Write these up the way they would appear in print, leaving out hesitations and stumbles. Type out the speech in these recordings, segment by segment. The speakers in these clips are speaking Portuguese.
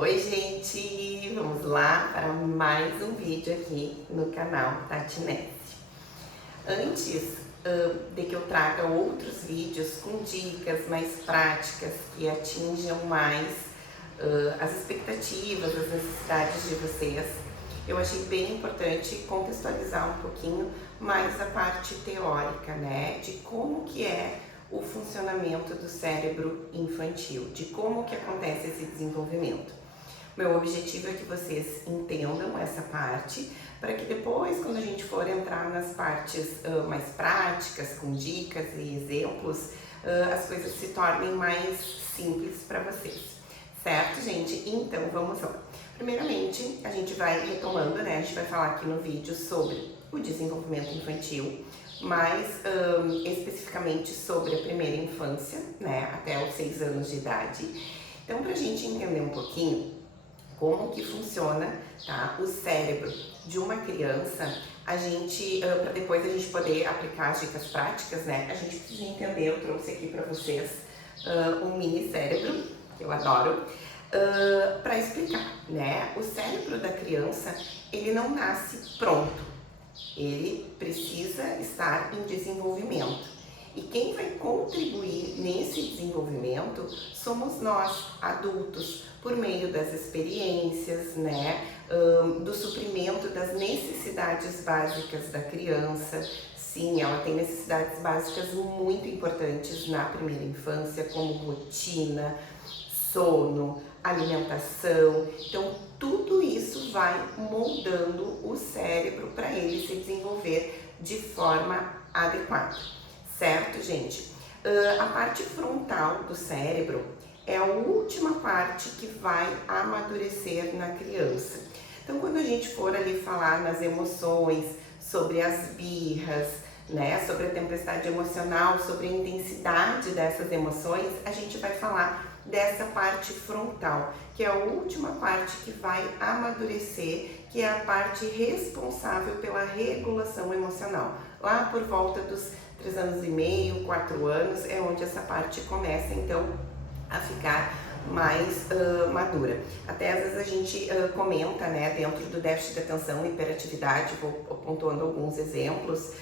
Oi gente, vamos lá para mais um vídeo aqui no canal Tati Nesse. Antes de que eu traga outros vídeos com dicas mais práticas que atinjam mais as expectativas, as necessidades de vocês, eu achei bem importante contextualizar um pouquinho mais a parte teórica, né, de como que é o funcionamento do cérebro infantil, de como que acontece esse desenvolvimento. Meu objetivo é que vocês entendam essa parte, para que depois, quando a gente for entrar nas partes mais práticas, com dicas e exemplos, as coisas se tornem mais simples para vocês. Certo, gente? Então, vamos lá. Primeiramente, a gente vai retomando, né? A gente vai falar aqui no vídeo sobre o desenvolvimento infantil, mais especificamente sobre a primeira infância, né? Até os 6 anos de idade. Então, para a gente entender um pouquinho como que funciona, tá, o cérebro de uma criança, a gente, para depois a gente poder aplicar as dicas práticas, né, a gente precisa entender, eu trouxe aqui para vocês um mini cérebro, que eu adoro, para explicar, né, o cérebro da criança, ele não nasce pronto, ele precisa estar em desenvolvimento. E quem vai contribuir nesse desenvolvimento somos nós, adultos, por meio das experiências, né, do suprimento das necessidades básicas da criança. Sim, ela tem necessidades básicas muito importantes na primeira infância, como rotina, sono, alimentação. Então, tudo isso vai moldando o cérebro para ele se desenvolver de forma adequada. Certo, gente? A parte frontal do cérebro é a última parte que vai amadurecer na criança. Então, quando a gente for ali falar nas emoções, sobre as birras, né, sobre a tempestade emocional, sobre a intensidade dessas emoções, a gente vai falar dessa parte frontal, que é a última parte que vai amadurecer, que é a parte responsável pela regulação emocional. Lá por volta dos 3 anos e meio, 4 anos, é onde essa parte começa, então, a ficar mais madura. Até às vezes a gente comenta, né, dentro do déficit de atenção e hiperatividade, vou pontuando alguns exemplos,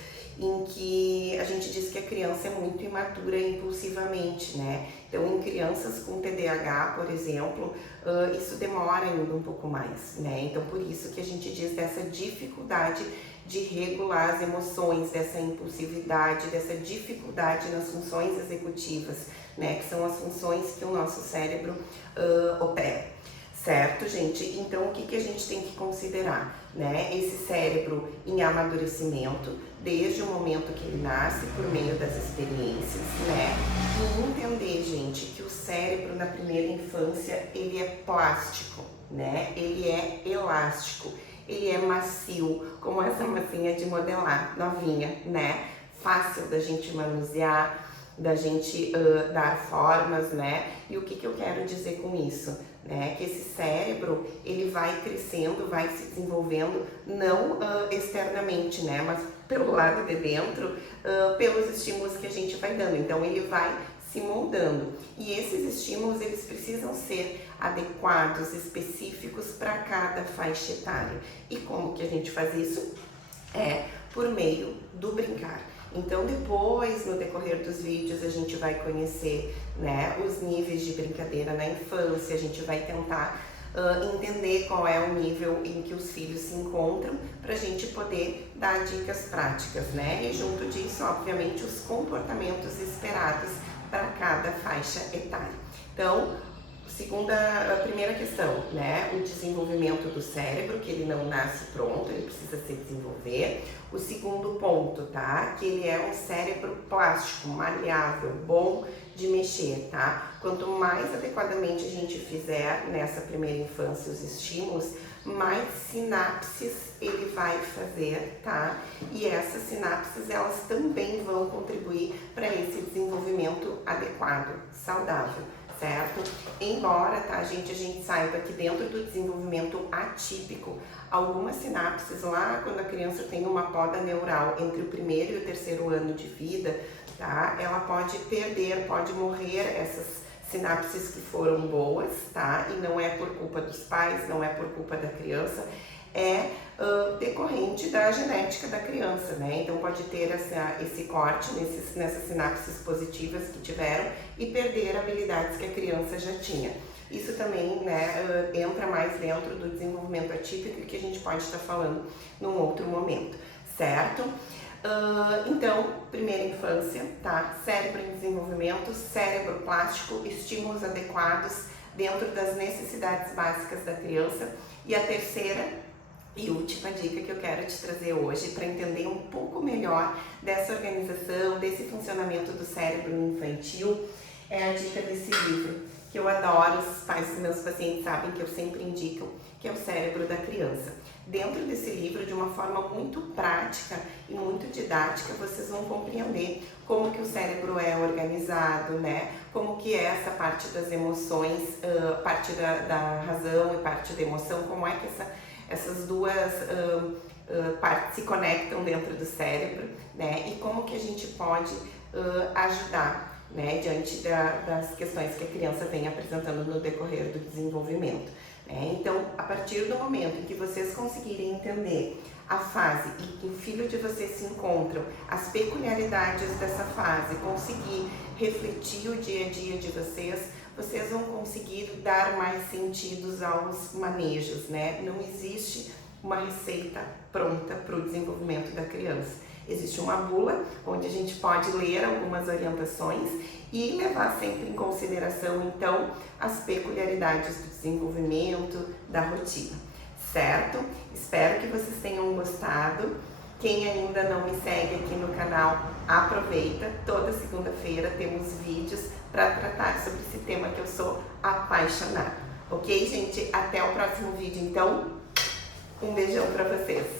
em que a gente diz que a criança é muito imatura impulsivamente, né? Então, em crianças com TDAH, por exemplo, isso demora ainda um pouco mais, né? Então, por isso que a gente diz dessa dificuldade de regular as emoções, dessa impulsividade, dessa dificuldade nas funções executivas, né? Que são as funções que o nosso cérebro opera. Certo, gente? Então, o que a gente tem que considerar, né? Esse cérebro em amadurecimento, desde o momento que ele nasce, por meio das experiências, né? E entender, gente, que o cérebro na primeira infância, ele é plástico, né? Ele é elástico, ele é macio, como essa massinha de modelar, novinha, né? Fácil da gente manusear, da gente dar formas, né? E o que eu quero dizer com isso? Né? Que esse cérebro, ele vai crescendo, vai se desenvolvendo, não externamente, né? Mas pelo lado de dentro, pelos estímulos que a gente vai dando. Então, ele vai se moldando. E esses estímulos, eles precisam ser adequados, específicos para cada faixa etária. E como que a gente faz isso? É por meio do brincar. Então, depois, no decorrer dos vídeos, a gente vai conhecer, né, os níveis de brincadeira na infância, a gente vai tentar entender qual é o nível em que os filhos se encontram, para a gente poder dar dicas práticas, né? E junto disso, obviamente, os comportamentos esperados para cada faixa etária. Então, a primeira questão, né, o desenvolvimento do cérebro, que ele não nasce pronto, ele precisa se desenvolver. O segundo ponto, tá, que ele é um cérebro plástico, maleável, bom de mexer, tá? Quanto mais adequadamente a gente fizer nessa primeira infância os estímulos, mais sinapses ele vai fazer, tá? E essas sinapses, elas também vão contribuir para esse desenvolvimento adequado, saudável. Certo? Embora, tá, gente, a gente saiba que dentro do desenvolvimento atípico, algumas sinapses lá, quando a criança tem uma poda neural entre o primeiro e o terceiro ano de vida, tá, ela pode perder, pode morrer essas sinapses que foram boas, tá? E não é por culpa dos pais, não é por culpa da criança, é decorrente da genética da criança, né? Então pode ter esse corte nessas sinapses positivas que tiveram e perder habilidades que a criança já tinha. Isso também, né, entra mais dentro do desenvolvimento atípico que a gente pode estar falando num outro momento, certo? Então, primeira infância, tá? Cérebro em desenvolvimento, cérebro plástico, estímulos adequados dentro das necessidades básicas da criança. E a terceira e última dica que eu quero te trazer hoje para entender um pouco melhor dessa organização, desse funcionamento do cérebro infantil, é a dica desse livro, que eu adoro, os pais dos meus pacientes sabem que eu sempre indico, que é o Cérebro da Criança. Dentro desse livro, de uma forma muito prática e muito didática, vocês vão compreender como que o cérebro é organizado, né? Como que é essa parte das emoções, parte da razão e parte da emoção, como é que essas duas partes se conectam dentro do cérebro, né? E como que a gente pode ajudar, né, diante das questões que a criança vem apresentando no decorrer do desenvolvimento. Né? Então, a partir do momento em que vocês conseguirem entender a fase e que o filho de vocês se encontram, as peculiaridades dessa fase, conseguir refletir o dia a dia de vocês, vocês vão conseguir dar mais sentidos aos manejos, né? Não existe uma receita pronta para o desenvolvimento da criança. Existe uma bula onde a gente pode ler algumas orientações e levar sempre em consideração, então, as peculiaridades do desenvolvimento, da rotina, certo? Espero que vocês tenham gostado. Quem ainda não me segue aqui no canal, aproveita. Toda segunda-feira temos vídeos para tratar sobre esse tema que eu sou apaixonada. Ok, gente? Até o próximo vídeo, então. Um beijão para vocês.